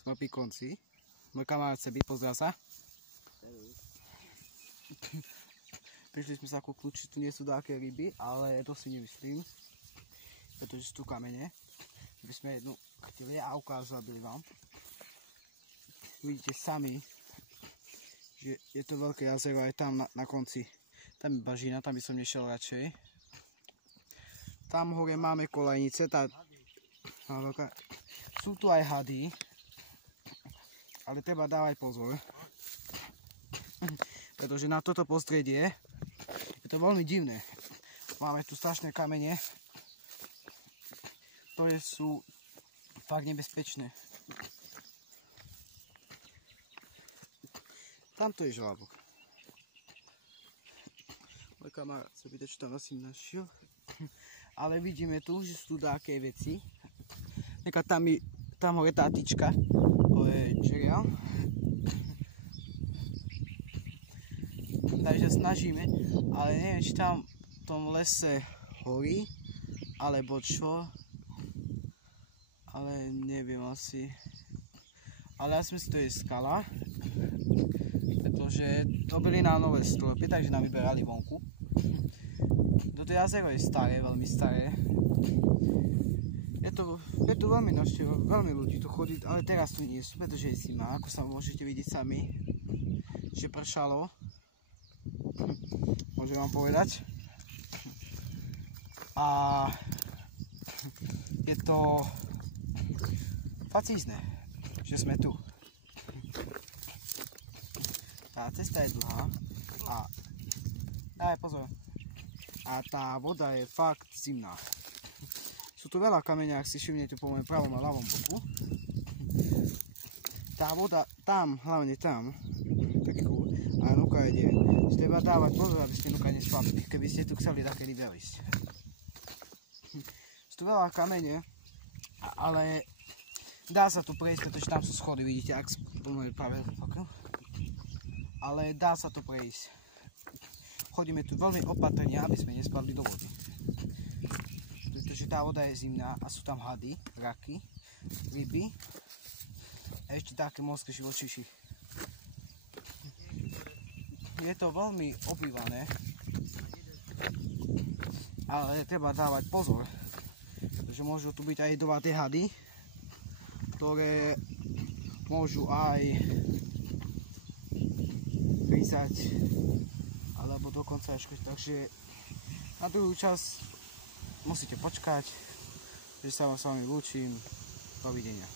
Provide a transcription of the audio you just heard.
Sme pri konci. Môj kamarát chce byť, pozrá sa. Prišli sme sa kúknúť, či tu nie sú dáke ryby, ale to si nemyslím. Pretože sú tu kamene. By sme jednu chytili a ukázali vám. Vidíte sami, že je to veľké jazero aj tam na konci. Tam je bažina, tam by som nešiel radšej. Tam hore máme kolejnice, sú tu aj hady, ale treba dávať pozor. Pretože na toto prostredie je to veľmi divné. Máme tu strašné kamene, ktoré sú fakt nebezpečné. Tamto je žlábok. Môj kamarát sa pýta, čo tam asi našiel. Ale vidíme tu, že sú také veci. Tam hore tá tyčka, to je čerial. Takže snažíme, ale neviem, či tam v tom lese horí, alebo čo. Ale neviem asi. Ale ja si myslím, že to je skala. Pretože to byli na nové stropy, takže nám vyberali vonku. Toto jazero je staré, veľmi staré. Je tu veľmi návštev, veľmi ľudí tu chodí, ale teraz tu nie sú, pretože je zima, ako sa môžete vidieť sami, že pršalo. Môžem vám povedať. A je to facízne, že sme tu. Tá cesta je dlhá a daj pozor. A tá voda je fakt zimná. Sú tu veľa kameňa, ak si všimnete po mojom pravom a ľavom boku. Tá voda tam, hlavne tam, taký kúr, a nuka ide. Treba dávať pozor, aby ste nuka nesplavili, keby ste tu chceli také ryby ísť. Sú tu veľa kamene, ale dá sa tu prejsť, pretože tam sú schody, vidíte, ak po mojej pravej boku. Ale dá sa to prejsť. Chodíme tu veľmi opatrne, aby sme nespadli do vody. Pretože tá voda je zimná a sú tam hady, raky, ryby a ešte také morské živočíši. Je to veľmi obývané, ale treba dávať pozor, pretože môžu tu byť aj jedovaté hady, ktoré môžu aj prísať alebo dokonca aj škodiť. Takže na druhú časť musíte počkať, že sa vám s vami lúčim. Dovidenia.